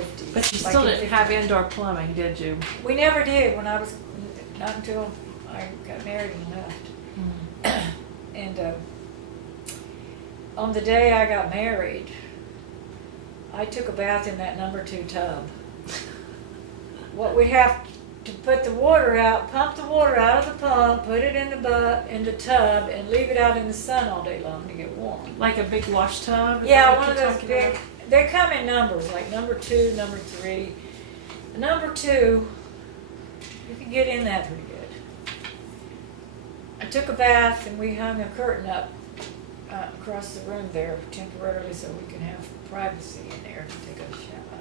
50s. But you like still in didn't 50. have indoor plumbing, did you? We never did when I was, not until I got married and left. And on the day I got married, I took a bath in that number 2 tub. What we'd have to put the water out, pump the water out of the pump, put it in the tub, and leave it out in the sun all day long to get warm. Like a big wash tub? Is Yeah, that what one of you're those talking big. about? They come in numbers, like number 2, number 3. Number 2, you can get in that pretty good. I took a bath and we hung a curtain up across the room there temporarily so we can have privacy in there to take a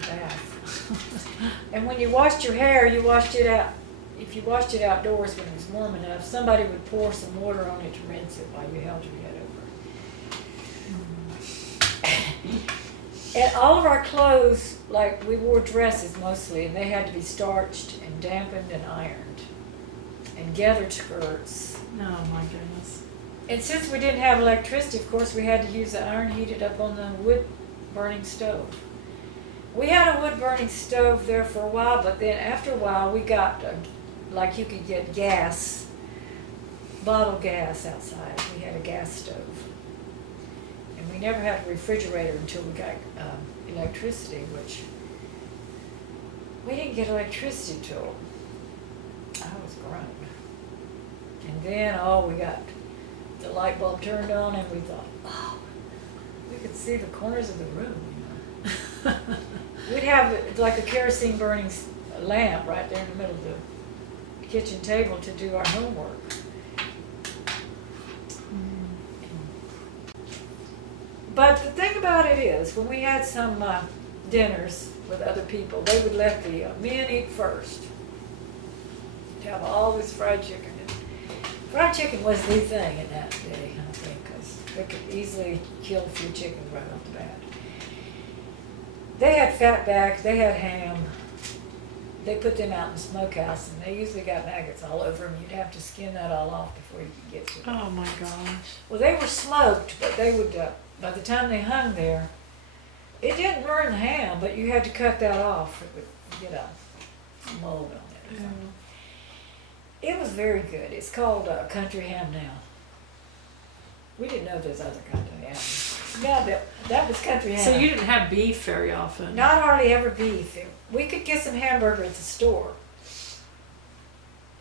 bath. And when you washed your hair, you washed it out. If you washed it outdoors when it was warm enough, somebody would pour some water on it to rinse it while you held your head over. And all of our clothes, like we wore dresses mostly, and they had to be starched and dampened and ironed, and gathered skirts. Oh my goodness. And since we didn't have electricity, of course, we had to use the iron heated up on the wood burning stove. We had a wood burning stove there for a while, but then after a while we got, like you could get gas, bottle gas outside. We had a gas stove. And we never had a refrigerator until we got electricity, which we didn't get electricity till I was grown. And then, we got the light bulb turned on and we thought, we could see the corners of the room, you know. We'd have like a kerosene burning lamp right there in the middle of the kitchen table to do our homework. But the thing about it is, when we had some dinners with other people, they would let the men eat first. To have all this fried chicken. Fried chicken was the thing in that day, I think, because they could easily kill a few chickens right off the bat. They had fatback, they had ham. They put them out in the smokehouse, and they usually got maggots all over them. You'd have to skin that all off before you could get to them. Oh my gosh. Well, they were smoked, but they would, by the time they hung there, it didn't burn the ham, but you had to cut that off. It would get a mold on it or something. It was very good. It's called country ham now. We didn't know there's other kind of ham. No, that was country ham. So you didn't have beef very often? Not hardly ever beef. We could get some hamburger at the store.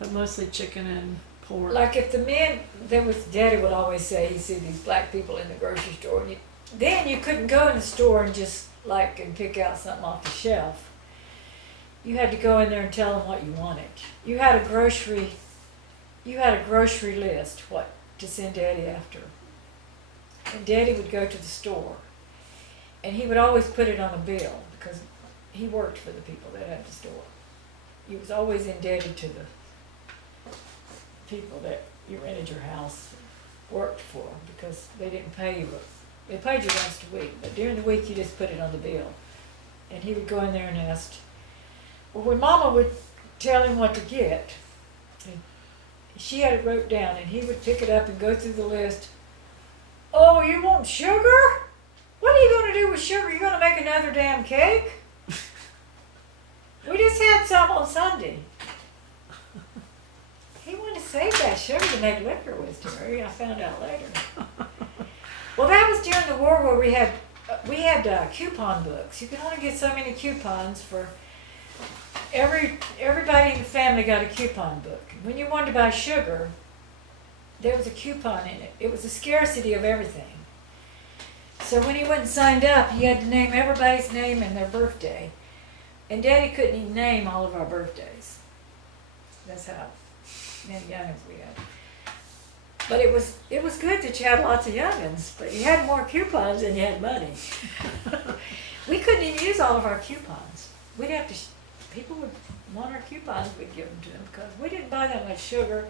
But mostly chicken and pork. Like if the men, Daddy would always say, he'd see these black people in the grocery store, and then you couldn't go in the store and just and pick out something off the shelf. You had to go in there and tell them what you wanted. You had a grocery list, what to send Daddy after. And Daddy would go to the store, and he would always put it on a bill because he worked for the people that had the store. He was always indebted to the people that you rented your house worked for because they didn't pay you. They paid you once a week, but during the week you just put it on the bill. And he would go in there and ask. Well, when Mama would tell him what to get, she had it wrote down, and he would pick it up and go through the list. Oh, you want sugar? What are you going to do with sugar? You going to make another damn cake? We just had some on Sunday. He wanted to save that sugar to make liquor with, Terry. I found out later. Well, that was during the war where we had coupon books. You could only get so many coupons for. Everybody in the family got a coupon book. When you wanted to buy sugar, there was a coupon in it. It was a scarcity of everything. So when he went and signed up, he had to name everybody's name and their birthday. And Daddy couldn't even name all of our birthdays. That's how many youngins we had. But it was good that you had lots of youngins, but you had more coupons than you had money. We couldn't even use all of our coupons. We'd have to. People would want our coupons, we'd give them to them because we didn't buy that much sugar.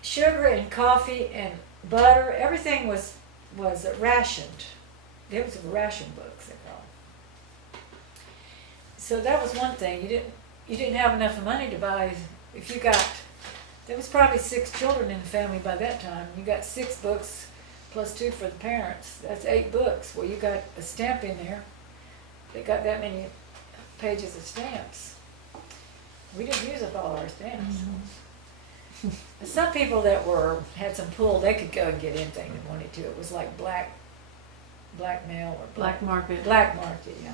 Sugar and coffee and butter, everything was rationed. There was ration books they called. So that was one thing. You didn't have enough money to buy. If you got, there was probably 6 children in the family by that time. You got 6 books plus 2 for the parents. That's 8 books. Well, you got a stamp in there. They got that many pages of stamps. We didn't use up all our stamps. Some people that had some pull, they could go and get anything they wanted to. It was like blackmail or Black market. black market, yeah.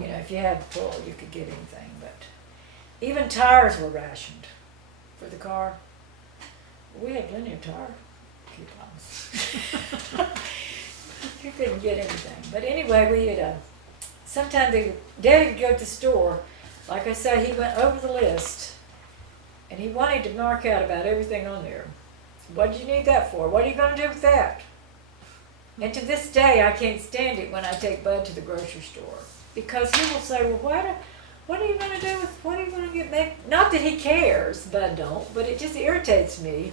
You know, if you had pull, you could get anything. But even tires were rationed for the car. We had plenty of tire coupons. You couldn't get anything. But anyway, we had sometimes Daddy would go to the store. Like I said, he went over the list. And he wanted to mark out about everything on there. What do you need that for? What are you going to do with that? And to this day, I can't stand it when I take Bud to the grocery store. Because he will say, well, what are you going to do with, what are you going to get back? Not that he cares, Bud don't, but it just irritates me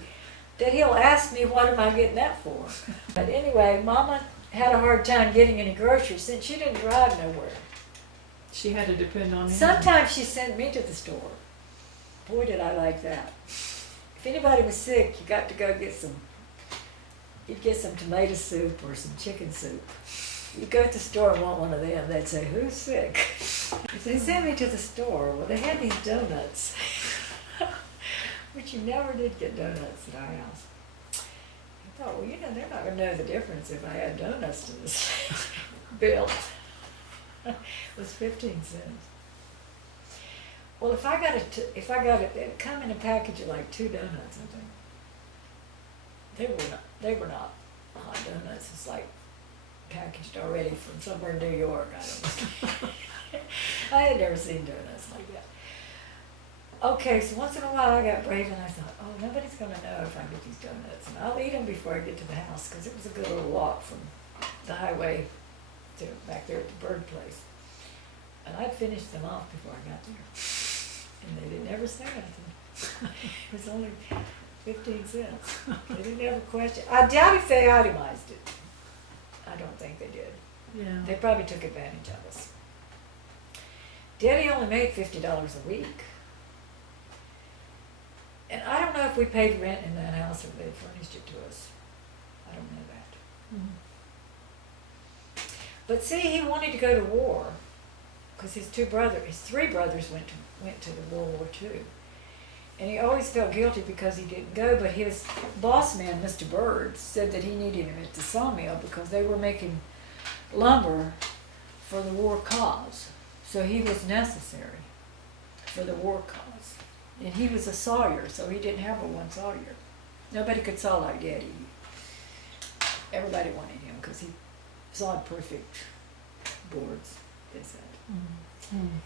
that he'll ask me, what am I getting that for? But anyway, Mama had a hard time getting any groceries since she didn't drive nowhere. She had to depend on him. Sometimes she sent me to the store. Boy, did I like that. If anybody was sick, you got to go get some, you'd get some tomato soup or some chicken soup. You go to the store and want one of them, they'd say, who's sick? If they sent me to the store, well, they had these donuts, which you never did get donuts at our house. I thought, well, you know, they're not going to know the difference if I add donuts to this bill. It was 15 cents. Well, if I got it, it'd come in a package of like 2 donuts, I think. They were not hot donuts. It's like packaged already from somewhere in New York. I don't know. I had never seen donuts like that. Okay, so once in a while I got brave and I thought, oh, nobody's going to know if I get these donuts. And I'll eat them before I get to the house because it was a good little walk from the highway to back there at the bird place. And I'd finish them off before I got there. And they didn't ever say anything. It was only 15 cents. They didn't ever question. I doubt if they itemized it. I don't think they did. Yeah. They probably took advantage of us. Daddy only made $50 a week. And I don't know if we paid rent in that house or they furnished it to us. I don't know that. Mm. But see, he wanted to go to war because his 3 brothers went to the World War II. And he always felt guilty because he didn't go, but his boss man, Mr. Bird, said that he needed him at the sawmill because they were making lumber for the war cause. So he was necessary for the war cause. And he was a sawyer, so he didn't have a one sawyer. Nobody could saw like Daddy. Everybody wanted him because he sawed perfect boards, they said. Mm.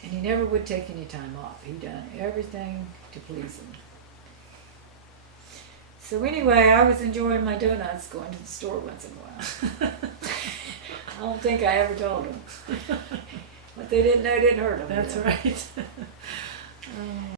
And he never would take any time off. He done everything to please him. So anyway, I was enjoying my donuts going to the store once in a while. I don't think I ever told them. What they didn't know didn't hurt them. That's you know? right.